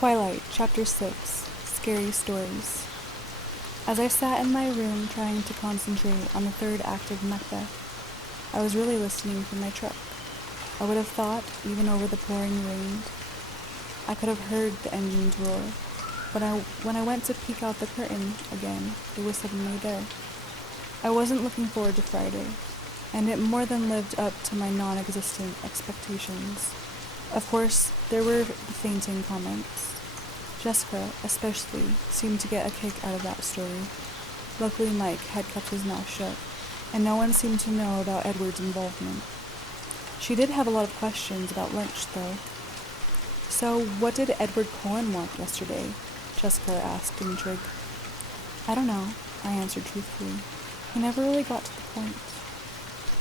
Twilight, Chapter 6, Scary Stories. As I sat in my room trying to concentrate on the third act of Macbeth, I was really listening for my truck. I would have thought, even over the pouring rain, I could have heard the engines roar. But when I went to peek out the curtain again, it was suddenly there. I wasn't looking forward to Friday, and it more than lived up to my non-existent expectations. Of course, there were the fainting comments. Jessica, especially, seemed to get a kick out of that story. Luckily, Mike had kept his mouth shut, and no one seemed to know about Edward's involvement. She did have a lot of questions about lunch, though. "So, what did Edward Cullen want yesterday?" Jessica asked, intrigued. "I don't know," I answered truthfully. "He never really got to the point."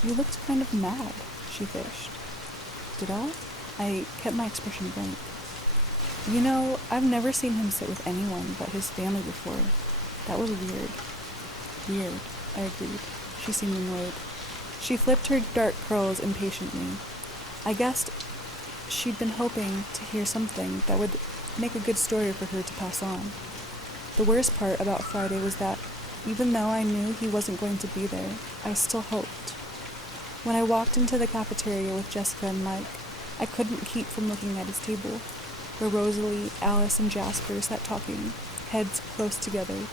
"You looked kind of mad," she fished. "Did I?" I kept my expression blank. "You know, I've never seen him sit with anyone but his family before. That was weird." "Weird," I agreed. She seemed annoyed. She flipped her dark curls impatiently. I guessed she'd been hoping to hear something that would make a good story for her to pass on. The worst part about Friday was that, even though I knew he wasn't going to be there, I still hoped. When I walked into the cafeteria with Jessica and Mike, I couldn't keep from looking at his table, where Rosalie, Alice, and Jasper sat talking, heads close together,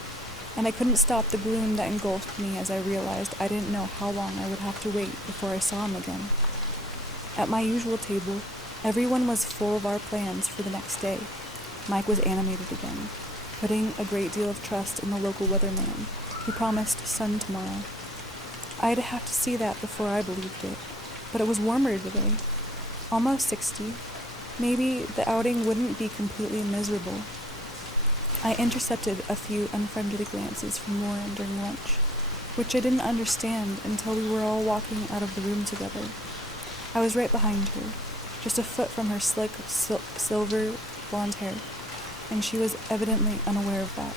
and I couldn't stop the gloom that engulfed me as I realized I didn't know how long I would have to wait before I saw him again. At my usual table, everyone was full of our plans for the next day. Mike was animated again, putting a great deal of trust in the local weatherman, who promised sun tomorrow. I'd have to see that before I believed it, but it was warmer today. Almost 60. Maybe the outing wouldn't be completely miserable. I intercepted a few unfriendly glances from Lauren during lunch, which I didn't understand until we were all walking out of the room together. I was right behind her, just a foot from her slick, silver blonde hair, and she was evidently unaware of that.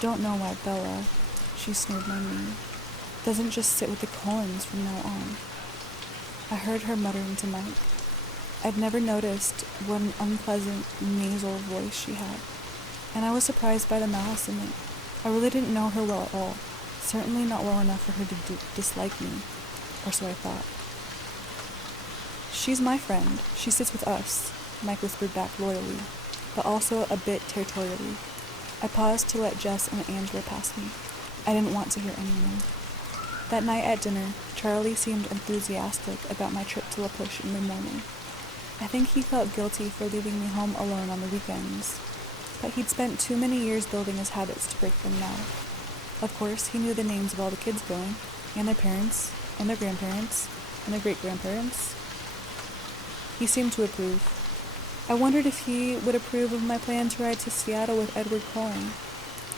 "Don't know why Bella," she sneered my name, "doesn't just sit with the Cullens from now on." I heard her muttering to Mike. I'd never noticed what an unpleasant, nasal voice she had, and I was surprised by the malice in it. I really didn't know her well at all, certainly not well enough for her to dislike me, or so I thought. "She's my friend. She sits with us," Mike whispered back loyally, but also a bit territorially. I paused to let Jess and Angela pass me. I didn't want to hear any more. That night at dinner, Charlie seemed enthusiastic about my trip to La Push in the morning. I think he felt guilty for leaving me home alone on the weekends, but he'd spent too many years building his habits to break them now. Of course, he knew the names of all the kids going, and their parents, and their grandparents, and their great-grandparents. He seemed to approve. I wondered if he would approve of my plan to ride to Seattle with Edward Cullen.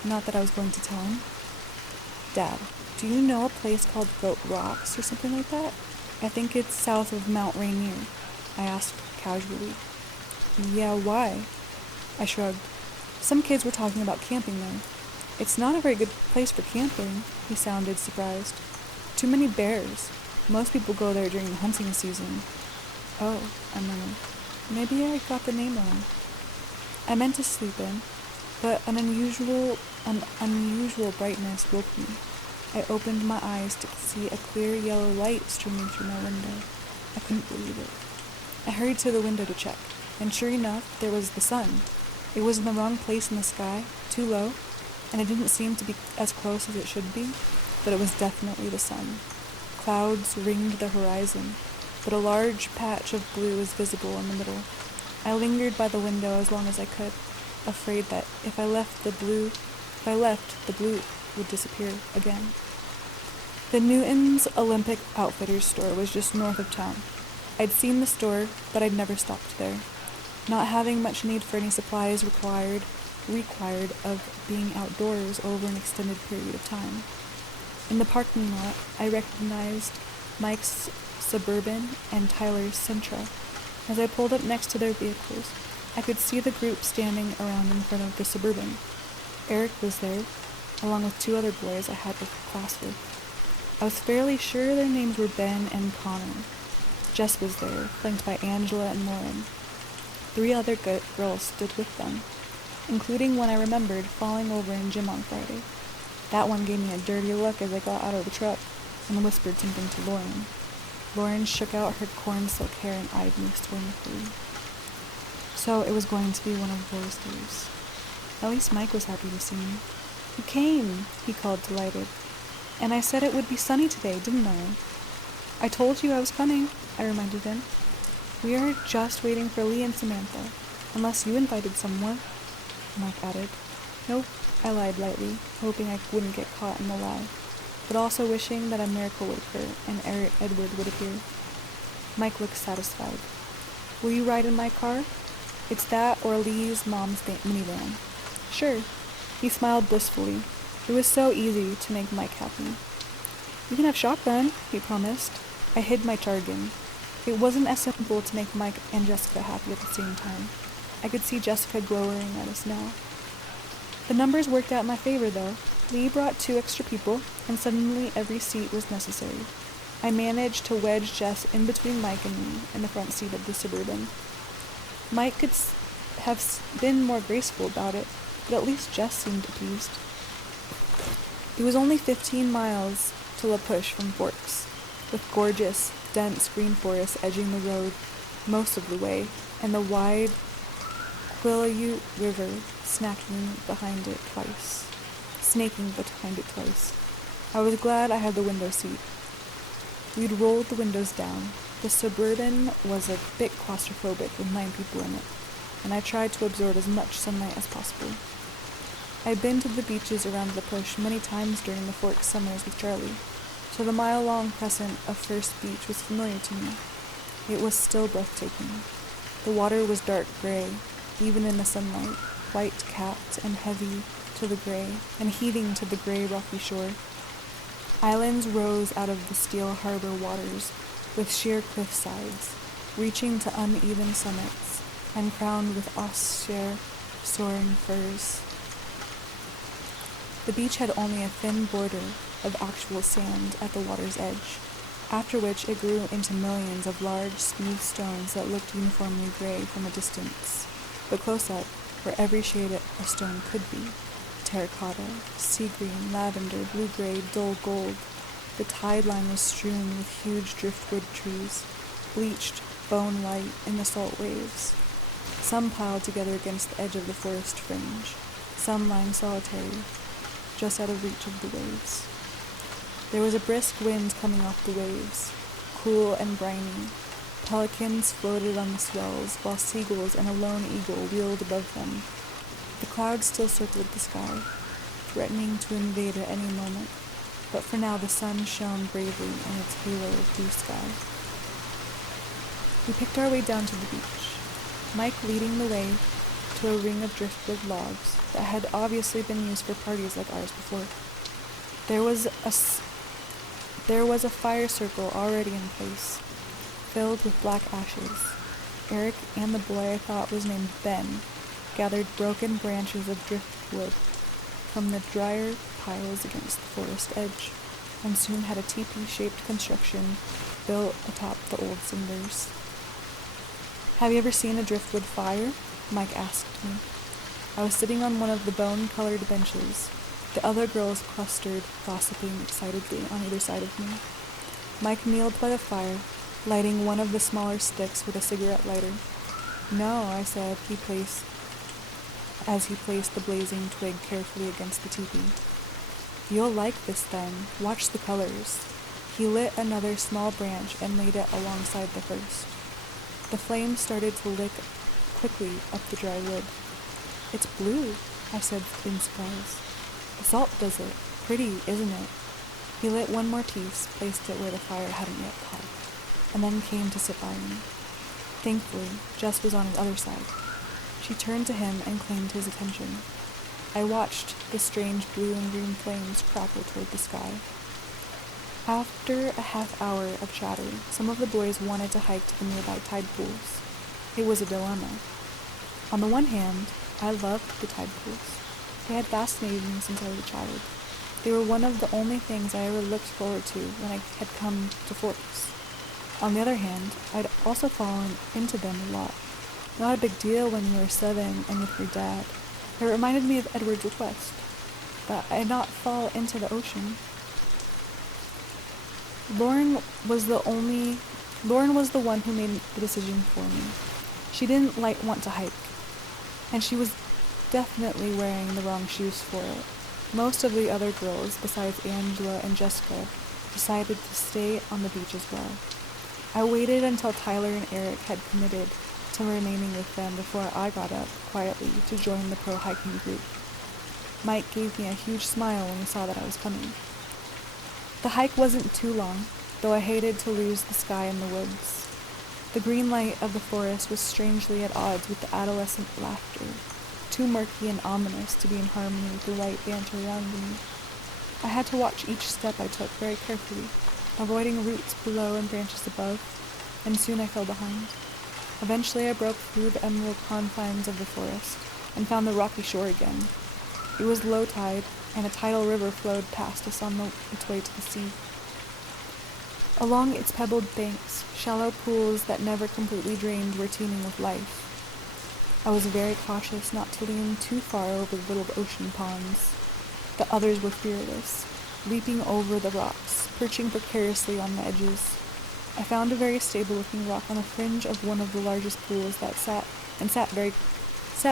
Not that I was going to tell him. "Dad, do you know a place called Goat Rocks or something like that? I think it's south of Mount Rainier," I asked casually. "Yeah, why?" I shrugged. "Some kids were talking about camping there." "It's not a very good place for camping," he sounded surprised. "Too many bears. Most people go there during the hunting season." "Oh," I murmured. "Maybe I got the name wrong." I meant to sleep in, but an unusual brightness woke me. I opened my eyes to see a clear yellow light streaming through my window. I couldn't believe it. I hurried to the window to check, and sure enough, there was the sun. It was in the wrong place in the sky, too low, and it didn't seem to be as close as it should be, but it was definitely the sun. Clouds ringed the horizon, but a large patch of blue was visible in the middle. I lingered by the window as long as I could, afraid that if I left, the blue would disappear again. The Newton's Olympic Outfitters store was just north of town. I'd seen the store, but I'd never stopped there, not having much need for any supplies required of being outdoors over an extended period of time. In the parking lot, I recognized Mike's Suburban and Tyler's Sentra. As I pulled up next to their vehicles, I could see the group standing around in front of the Suburban. Eric was there, along with two other boys I had class with. I was fairly sure their names were Ben and Connor. Jess was there, flanked by Angela and Lauren. 3 other girls stood with them, including one I remembered falling over in gym on Friday. That one gave me a dirty look as I got out of the truck and whispered something to Lauren. Lauren shook out her corn silk hair and eyed me scornfully. So it was going to be one of those days. At least Mike was happy to see me. "You came," he called, delighted. "And I said it would be sunny today, didn't I?" "I told you I was coming," I reminded him. "We are just waiting for Lee and Samantha, unless you invited someone," Mike added. "Nope," I lied lightly, hoping I wouldn't get caught in the lie, but also wishing that a miracle would occur and Edward would appear. Mike looked satisfied. "Will you ride in my car? It's that or Lee's mom's minivan." "Sure." He smiled blissfully. It was so easy to make Mike happy. "You can have shotgun," he promised. I hid my jargon. It wasn't as simple to make Mike and Jessica happy at the same time. I could see Jessica glowering at us now. The numbers worked out in my favor, though. Lee brought 2 extra people, and suddenly every seat was necessary. I managed to wedge Jess in between Mike and me in the front seat of the Suburban. Mike could have been more graceful about it, but at least Jess seemed appeased. It was only 15 miles to La Push from Forks, with gorgeous, dense green forests edging the road most of the way, and the wide Quileute River snaking behind it twice. I was glad I had the window seat. We'd rolled the windows down. The Suburban was a bit claustrophobic with 9 people in it, and I tried to absorb as much sunlight as possible. I'd been to the beaches around La Push many times during the Forks summers with Charlie, so the mile-long crescent of First Beach was familiar to me. It was still breathtaking. The water was dark gray, even in the sunlight, white-capped and heavy to the gray, and heaving to the gray rocky shore. Islands rose out of the steel harbor waters with sheer cliff sides, reaching to uneven summits, and crowned with austere, soaring firs. The beach had only a thin border of actual sand at the water's edge, after which it grew into millions of large, smooth stones that looked uniformly gray from a distance, but close up, where every shade a stone could be, terracotta, sea green, lavender, blue-gray, dull gold. The tide line was strewn with huge driftwood trees, bleached, bone-white in the salt waves, some piled together against the edge of the forest fringe, some lying solitary, just out of reach of the waves. There was a brisk wind coming off the waves, cool and briny. Pelicans floated on the swells, while seagulls and a lone eagle wheeled above them. The clouds still circled the sky, threatening to invade at any moment, but for now the sun shone bravely in its halo of blue sky. We picked our way down to the beach, Mike leading the way to a ring of driftwood logs that had obviously been used for parties like ours before. There was a fire circle already in place, filled with black ashes. Eric and the boy I thought was named Ben gathered broken branches of driftwood from the drier piles against the forest edge, and soon had a teepee-shaped construction built atop the old cinders. "Have you ever seen a driftwood fire?" Mike asked me. I was sitting on one of the bone-colored benches. The other girls clustered, gossiping excitedly on either side of me. Mike kneeled by the fire, lighting one of the smaller sticks with a cigarette lighter. "No," I said, as he placed the blazing twig carefully against the teepee. "You'll like this then. Watch the colors." He lit another small branch and laid it alongside the first. The flame started to lick quickly up the dry wood. "It's blue," I said in surprise. "The salt does it. Pretty, isn't it?" He lit one more piece, placed it where the fire hadn't yet caught, and then came to sit by me. Thankfully, Jess was on his other side. She turned to him and claimed his attention. I watched the strange blue and green flames crackle toward the sky. After a half hour of chatter, some of the boys wanted to hike to the nearby tide pools. It was a dilemma. On the one hand, I loved the tide pools. They had fascinated me since I was a child. They were one of the only things I ever looked forward to when I had come to Forks. On the other hand, I'd also fallen into them a lot. Not a big deal when you were 7 and with your dad. It reminded me of Edward's request that I not fall into the ocean. Lauren was the one who made the decision for me. She didn't want to hike, and she was definitely wearing the wrong shoes for it. Most of the other girls, besides Angela and Jessica, decided to stay on the beach as well. I waited until Tyler and Eric had committed to remaining with them before I got up quietly to join the pro hiking group. Mike gave me a huge smile when he saw that I was coming. The hike wasn't too long, though I hated to lose the sky in the woods. The green light of the forest was strangely at odds with the adolescent laughter, too murky and ominous to be in harmony with the light banter around me. I had to watch each step I took very carefully, avoiding roots below and branches above, and soon I fell behind. Eventually I broke through the emerald confines of the forest and found the rocky shore again. It was low tide, and a tidal river flowed past us on its way to the sea. Along its pebbled banks, shallow pools that never completely drained were teeming with life. I was very cautious not to lean too far over the little ocean ponds. The others were fearless, leaping over the rocks, perching precariously on the edges. I found a very stable-looking rock on the fringe of one of the largest pools that sat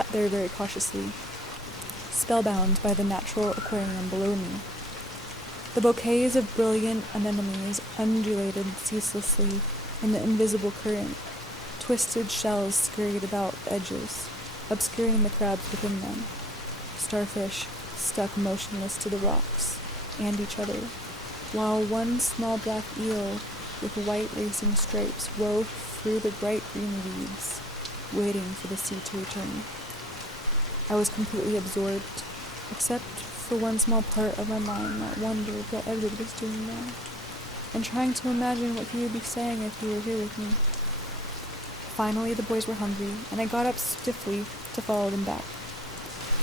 there very cautiously, spellbound by the natural aquarium below me. The bouquets of brilliant anemones undulated ceaselessly in the invisible current. Twisted shells scurried about the edges, obscuring the crabs within them. Starfish stuck motionless to the rocks and each other, while one small black eel with white racing stripes wove through the bright green weeds, waiting for the sea to return. I was completely absorbed, except for one small part of my mind that wondered what Edward was doing now, and trying to imagine what he would be saying if he were here with me. Finally, the boys were hungry, and I got up stiffly to follow them back.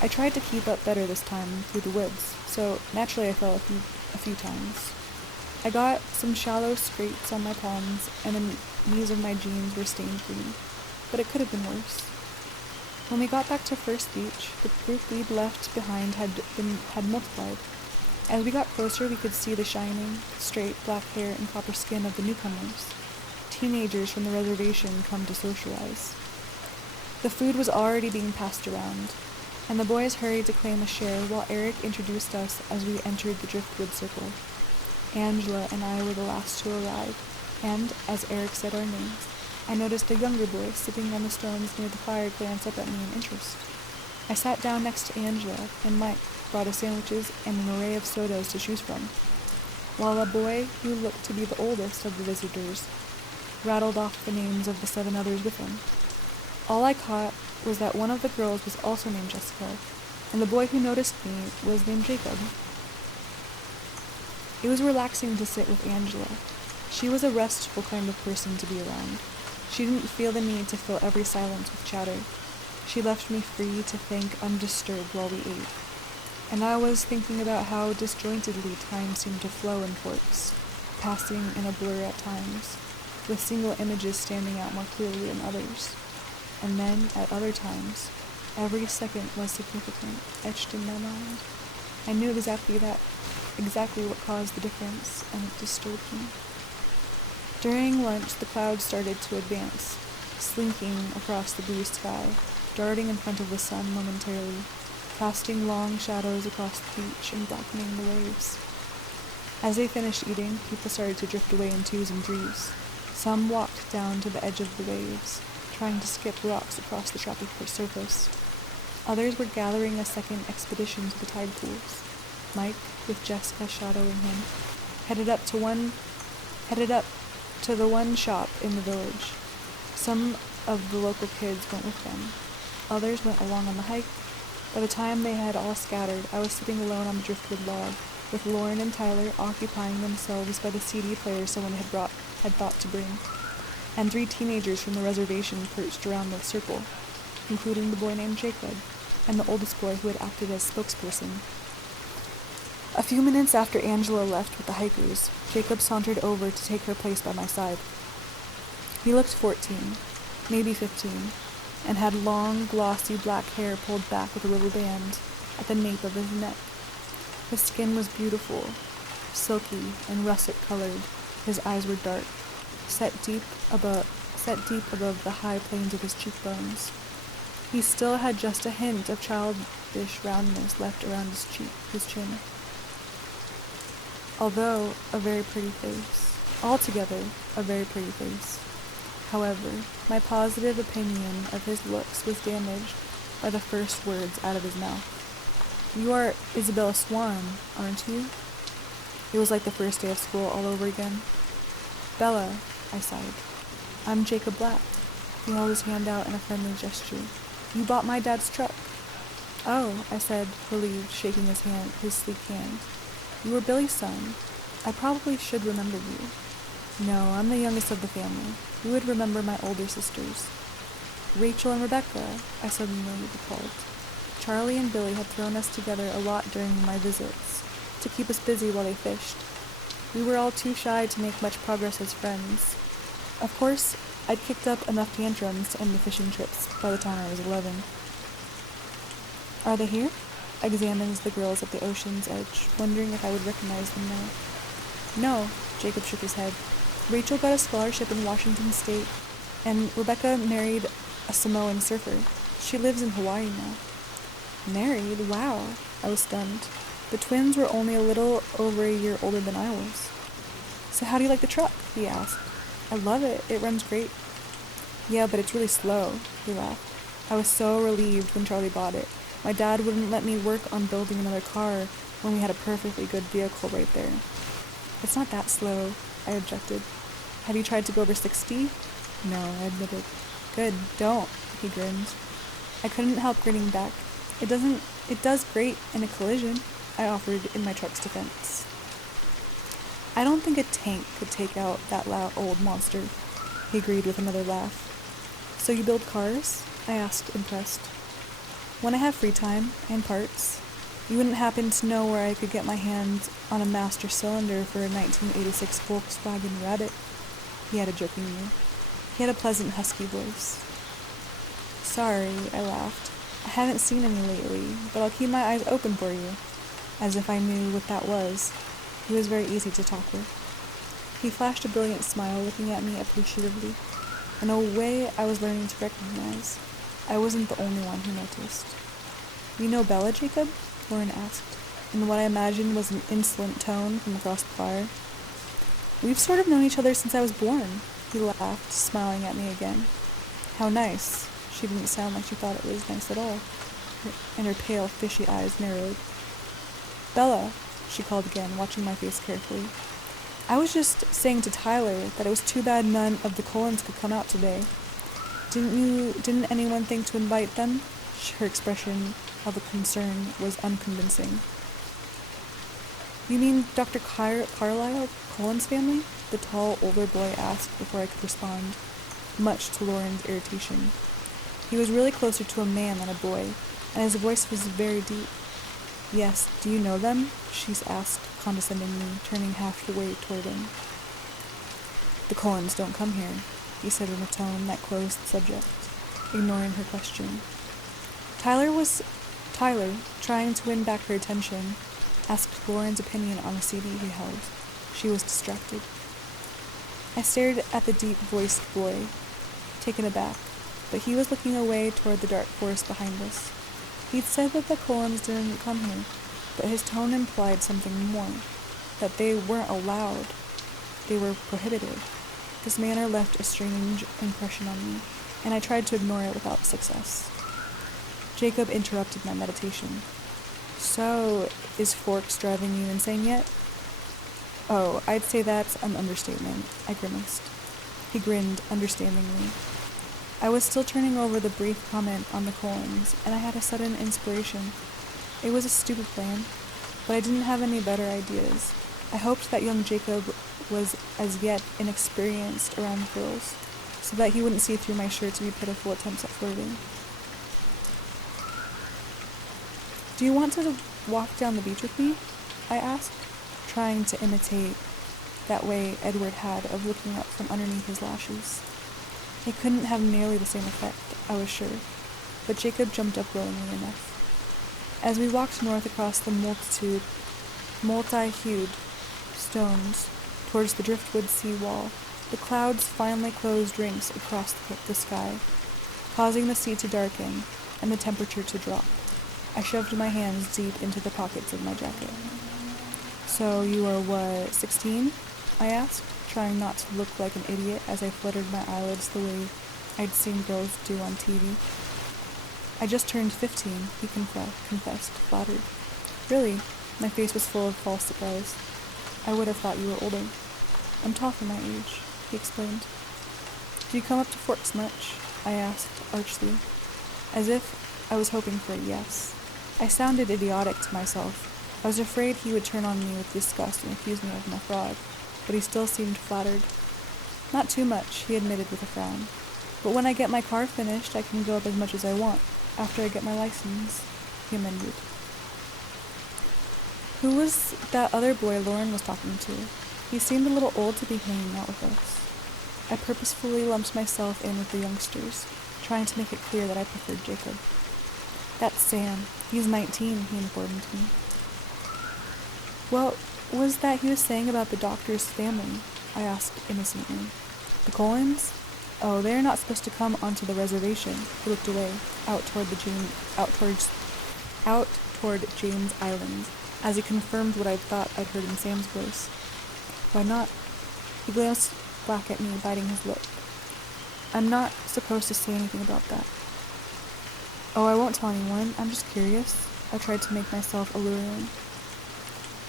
I tried to keep up better this time through the woods, so naturally I fell a few times. I got some shallow scrapes on my palms, and the knees of my jeans were stained green, but it could have been worse. When we got back to First Beach, the group we'd left behind had multiplied. As we got closer, we could see the shining, straight black hair and copper skin of the newcomers, teenagers from the reservation come to socialize. The food was already being passed around, and the boys hurried to claim a share while Eric introduced us as we entered the driftwood circle. Angela and I were the last to arrive, and, as Eric said our names, I noticed a younger boy sitting on the stones near the fire glance up at me in interest. I sat down next to Angela, and Mike brought us sandwiches and an array of sodas to choose from, while a boy who looked to be the oldest of the visitors rattled off the names of the 7 others with him. All I caught was that one of the girls was also named Jessica, and the boy who noticed me was named Jacob. It was relaxing to sit with Angela. She was a restful kind of person to be around. She didn't feel the need to fill every silence with chatter. She left me free to think undisturbed while we ate. And I was thinking about how disjointedly time seemed to flow in forks, passing in a blur at times, with single images standing out more clearly than others. And then, at other times, every second was significant, etched in my mind. I knew exactly what caused the difference, and it disturbed me. During lunch, the clouds started to advance, slinking across the blue sky, darting in front of the sun momentarily, casting long shadows across the beach and blackening the waves. As they finished eating, people started to drift away in 2s and 3s. Some walked down to the edge of the waves, trying to skip rocks across the choppy surface. Others were gathering a second expedition to the tide pools. Mike, with Jessica shadowing him, headed up to the one shop in the village. Some of the local kids went with them. Others went along on the hike. By the time they had all scattered, I was sitting alone on the driftwood log, with Lauren and Tyler occupying themselves by the CD player someone had thought to bring, and 3 teenagers from the reservation perched around the circle, including the boy named Jacob, and the oldest boy who had acted as spokesperson. A few minutes after Angela left with the hikers, Jacob sauntered over to take her place by my side. He looked 14, maybe 15, and had long, glossy black hair pulled back with a rubber band at the nape of his neck. His skin was beautiful, silky and russet-colored. His eyes were dark, set deep above the high planes of his cheekbones. He still had just a hint of childish roundness left around his chin. Although a very pretty face. Altogether, a very pretty face. However, my positive opinion of his looks was damaged by the first words out of his mouth. "You are Isabella Swan, aren't you?" It was like the first day of school all over again. "Bella," I sighed. "I'm Jacob Black." He held his hand out in a friendly gesture. "You bought my dad's truck." "Oh," I said, relieved, shaking his sleek hand. "You were Billy's son. I probably should remember you." "No, I'm the youngest of the family. You would remember my older sisters." "Rachel and Rebecca," I suddenly recalled. Charlie and Billy had thrown us together a lot during my visits, to keep us busy while they fished. We were all too shy to make much progress as friends. Of course, I'd kicked up enough tantrums to end the fishing trips by the time I was 11. "Are they here?" I examined the girls at the ocean's edge, wondering if I would recognize them now. "No," Jacob shook his head. "Rachel got a scholarship in Washington State, and Rebecca married a Samoan surfer. She lives in Hawaii now." "Married? Wow." I was stunned. The twins were only a little over a year older than I was. "So how do you like the truck?" he asked. "I love it. It runs great." "Yeah, but it's really slow," he laughed. I was so relieved when Charlie bought it. My dad wouldn't let me work on building another car when we had a perfectly good vehicle right there. "It's not that slow," I objected. "Have you tried to go over 60? "No," I admitted. "Good, don't," he grinned. I couldn't help grinning back. It does great in a collision," I offered in my truck's defense. "I don't think a tank could take out that loud old monster," he agreed with another laugh. "So you build cars?" I asked, impressed. "When I have free time and parts. You wouldn't happen to know where I could get my hands on a master cylinder for a 1986 Volkswagen Rabbit?" he added jokingly. He had a pleasant husky voice. "Sorry," I laughed. "I haven't seen any lately, but I'll keep my eyes open for you." As if I knew what that was. He was very easy to talk with. He flashed a brilliant smile, looking at me appreciatively. In a way I was learning to recognize. I wasn't the only one who noticed. "You know Bella, Jacob?" Lauren asked, in what I imagined was an insolent tone from across the fire. "We've sort of known each other since I was born," he laughed, smiling at me again. "How nice." She didn't sound like she thought it was nice at all, and her pale, fishy eyes narrowed. "Bella," she called again, watching my face carefully. "I was just saying to Tyler that it was too bad none of the Cullens could come out today. Didn't anyone think to invite them?" Her expression of concern was unconvincing. "You mean Dr. Carlisle, Cullen's family?" the tall, older boy asked before I could respond, much to Lauren's irritation. He was really closer to a man than a boy, and his voice was very deep. "Yes, do you know them?" she asked condescendingly, turning halfway toward him. "The Cullens don't come here," he said in a tone that closed the subject, ignoring her question. Tyler, trying to win back her attention, asked Lauren's opinion on a CD he held. She was distracted. I stared at the deep-voiced boy, taken aback, but he was looking away toward the dark forest behind us. He'd said that the Cullens didn't come here, but his tone implied something more, that they weren't allowed. They were prohibited. His manner left a strange impression on me, and I tried to ignore it without success. Jacob interrupted my meditation. "So, is Forks driving you insane yet?" "Oh, I'd say that's an understatement," I grimaced. He grinned understandingly. I was still turning over the brief comment on the Cullens, and I had a sudden inspiration. It was a stupid plan, but I didn't have any better ideas. I hoped that young Jacob was as yet inexperienced around girls, so that he wouldn't see through my shirt to be pitiful attempts at flirting. "Do you want to walk down the beach with me?" I asked, trying to imitate that way Edward had of looking up from underneath his lashes. It couldn't have nearly the same effect, I was sure, but Jacob jumped up willingly enough. As we walked north across the multi-hued stones towards the driftwood sea wall, the clouds finally closed rings across the sky, causing the sea to darken and the temperature to drop. I shoved my hands deep into the pockets of my jacket. "So you are, 16? I asked, trying not to look like an idiot as I fluttered my eyelids the way I'd seen girls do on TV. "I just turned 15, he confessed, flattered. "Really?" My face was full of false surprise. "I would have thought you were older." "I'm tall for my age," he explained. "Do you come up to Forks much?" I asked archly, as if I was hoping for a yes. I sounded idiotic to myself. I was afraid he would turn on me with disgust and accuse me of my fraud, but he still seemed flattered. "Not too much," he admitted with a frown. "But when I get my car finished, I can go up as much as I want, after I get my license," he amended. Who was that other boy Lauren was talking to? He seemed a little old to be hanging out with us. I purposefully lumped myself in with the youngsters, trying to make it clear that I preferred Jacob. "That's Sam. He's 19, he informed me. "What was that he was saying about the doctor's family?" I asked innocently. "The Colons? Oh, they're not supposed to come onto the reservation." He looked away, out toward James Island, as he confirmed what I thought I'd heard in Sam's voice. "Why not?" He glanced back at me, biting his lip. "I'm not supposed to say anything about that." "Oh, I won't tell anyone. I'm just curious." I tried to make myself alluring,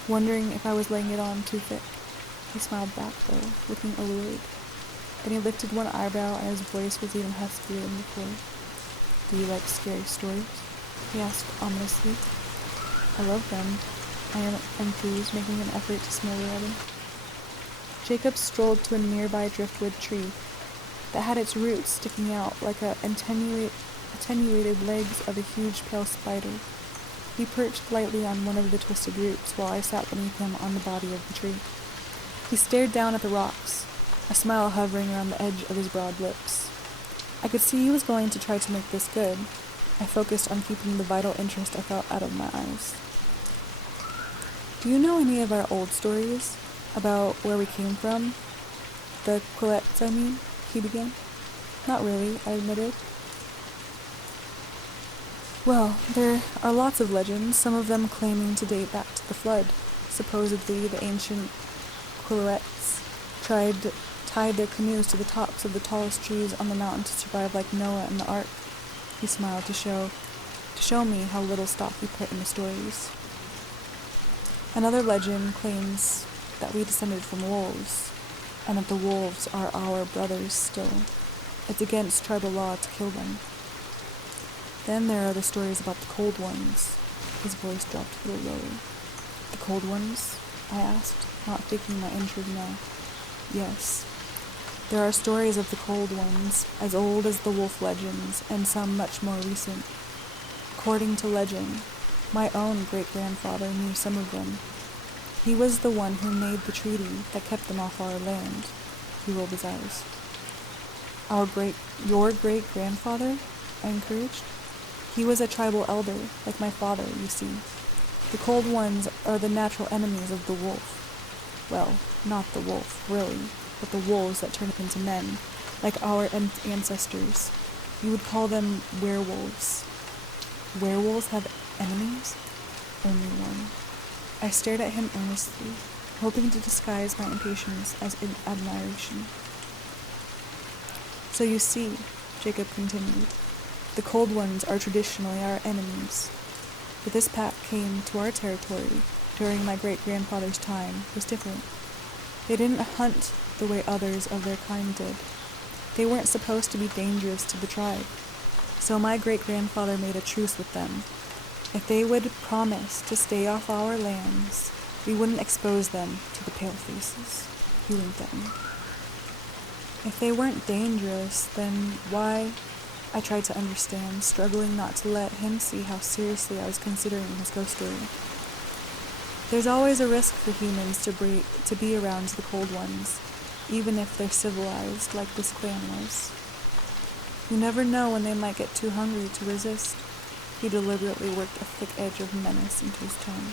wondering if I was laying it on too thick. He smiled back, though, looking allured. Then he lifted one eyebrow, and his voice was even huskier than before. "Do you like scary stories?" he asked ominously. "I love them," I enthused, making an effort to smell the webbing. Jacob strolled to a nearby driftwood tree that had its roots sticking out like a attenuated legs of a huge pale spider. He perched lightly on one of the twisted roots while I sat beneath him on the body of the tree. He stared down at the rocks, a smile hovering around the edge of his broad lips. I could see he was going to try to make this good. I focused on keeping the vital interest I felt out of my eyes. "Do you know any of our old stories? About where we came from? The Quillettes, I mean," he began. "Not really," I admitted. "Well, there are lots of legends, some of them claiming to date back to the flood. Supposedly, the ancient Quillettes tied their canoes to the tops of the tallest trees on the mountain to survive like Noah and the Ark." He smiled to show me how little stock he put in the stories. "Another legend claims that we descended from wolves, and that the wolves are our brothers still. It's against tribal law to kill them. Then there are the stories about the Cold Ones." His voice dropped a little lower. "The Cold Ones?" I asked, not faking my intrigue now. "Yes. There are stories of the Cold Ones, as old as the wolf legends, and some much more recent. According to legend, my own great-grandfather knew some of them. He was the one who made the treaty that kept them off our land." He rolled his eyes. Your great-grandfather?" I encouraged. "He was a tribal elder, like my father, you see. The Cold Ones are the natural enemies of the wolf. Well, not the wolf, really, but the wolves that turn into men, like our ancestors. You would call them werewolves." "Werewolves have enemies?" "Only one." I stared at him earnestly, hoping to disguise my impatience as in admiration. "So you see," Jacob continued, "the Cold Ones are traditionally our enemies. But this pack came to our territory during my great-grandfather's time was different. They didn't hunt the way others of their kind did. They weren't supposed to be dangerous to the tribe. So my great-grandfather made a truce with them. If they would promise to stay off our lands, we wouldn't expose them to the palefaces." He winked at me. "If they weren't dangerous, then why?" I tried to understand, struggling not to let him see how seriously I was considering his ghost story. "There's always a risk for humans to be around the Cold Ones, even if they're civilized like this clan was. You never know when they might get too hungry to resist. He deliberately worked a thick edge of menace into his tone.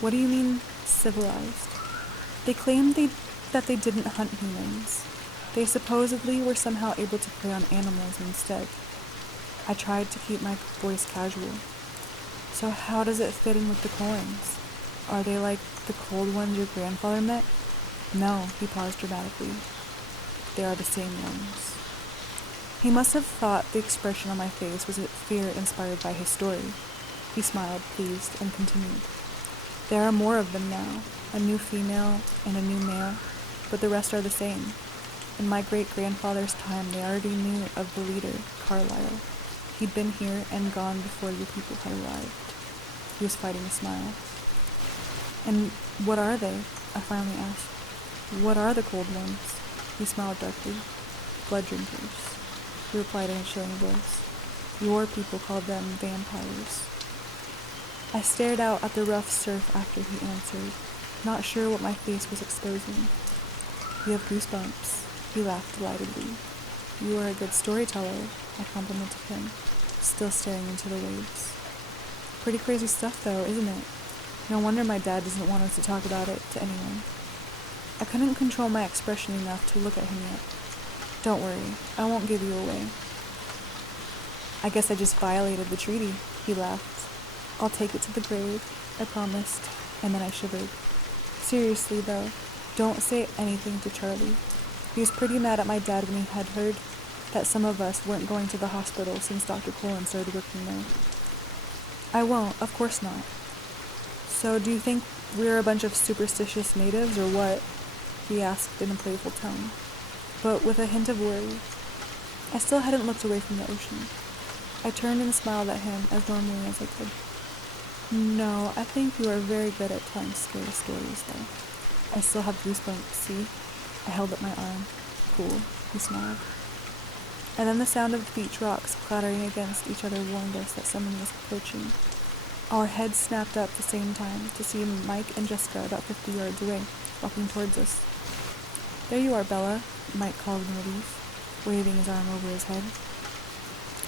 What do you mean, civilized? They claimed that they didn't hunt humans. They supposedly were somehow able to prey on animals instead. I tried to keep my voice casual. So how does it fit in with the Collins? Are they like the cold ones your grandfather met? No, he paused dramatically. They are the same ones. He must have thought the expression on my face was fear inspired by his story. He smiled, pleased, and continued. There are more of them now, a new female and a new male, but the rest are the same. In my great-grandfather's time, they already knew of the leader, Carlyle. He'd been here and gone before your people had arrived. He was fighting a smile. And what are they? I finally asked. What are the cold ones? He smiled darkly. Blood drinkers. He replied in a chilling voice. Your people called them vampires. I stared out at the rough surf after he answered, not sure what my face was exposing. You have goosebumps. He laughed delightedly. You are a good storyteller, I complimented him, still staring into the waves. Pretty crazy stuff though, isn't it? No wonder my dad doesn't want us to talk about it to anyone. I couldn't control my expression enough to look at him yet. Don't worry, I won't give you away. I guess I just violated the treaty, he laughed. I'll take it to the grave, I promised, and then I shivered. Seriously though, don't say anything to Charlie. He was pretty mad at my dad when he had heard that some of us weren't going to the hospital since Dr. Cullen started working there. I won't, of course not. So do you think we're a bunch of superstitious natives or what? He asked in a playful tone, but with a hint of worry. I still hadn't looked away from the ocean. I turned and smiled at him as normally as I could. No, I think you are very good at telling scary stories, though. I still have goosebumps, see? I held up my arm. Cool, he smiled. And then the sound of the beach rocks clattering against each other warned us that someone was approaching. Our heads snapped up at the same time to see Mike and Jessica about 50 yards away, walking towards us. There you are, Bella, Mike called in relief, waving his arm over his head.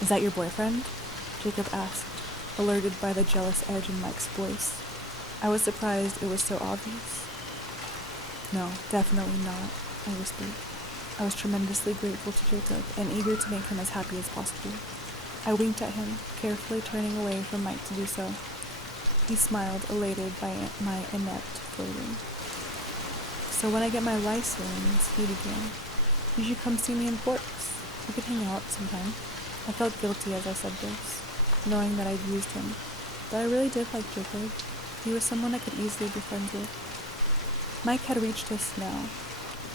Is that your boyfriend? Jacob asked, alerted by the jealous edge in Mike's voice. I was surprised it was so obvious. No, definitely not, I whispered. I was tremendously grateful to Jacob and eager to make him as happy as possible. I winked at him, carefully turning away from Mike to do so. He smiled, elated by my inept flirting. So when I get my license, he began, you should come see me in Forks. We could hang out sometime. I felt guilty as I said this, knowing that I'd used him, but I really did like Jacob. He was someone I could easily be friends with. Mike had reached us now,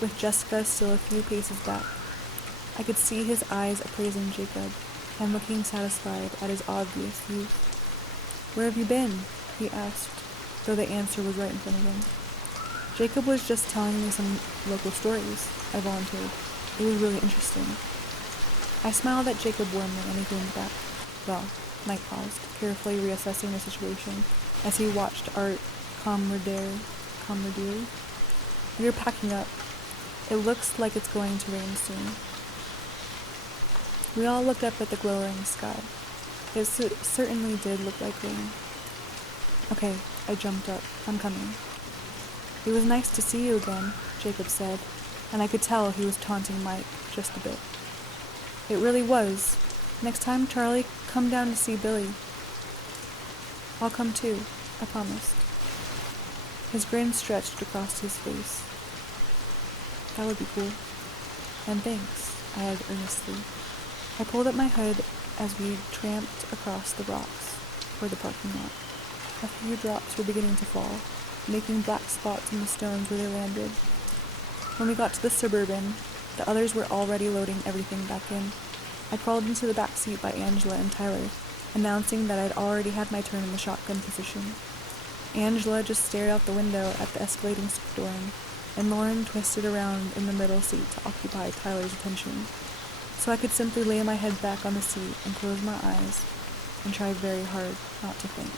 with Jessica still a few paces back. I could see his eyes appraising Jacob and looking satisfied at his obvious youth. Where have you been? He asked, though the answer was right in front of him. Jacob was just telling me some local stories, I volunteered. It was really interesting. I smiled at Jacob warmly and he grinned back. Well, Mike paused, carefully reassessing the situation as he watched our camaraderie. We are packing up. It looks like it's going to rain soon. We all looked up at the glowing sky. It certainly did look like rain. Okay, I jumped up. I'm coming. It was nice to see you again, Jacob said, and I could tell he was taunting Mike just a bit. It really was. Next time, Charlie, come down to see Billy. I'll come too, I promised. His grin stretched across his face. That would be cool. And thanks, I added earnestly. I pulled up my hood as we tramped across the rocks toward the parking lot. A few drops were beginning to fall, making black spots in the stones where they landed. When we got to the Suburban, the others were already loading everything back in. I crawled into the back seat by Angela and Tyler, announcing that I'd already had my turn in the shotgun position. Angela just stared out the window at the escalating storm, and Lauren twisted around in the middle seat to occupy Tyler's attention, so I could simply lay my head back on the seat and close my eyes and try very hard not to think.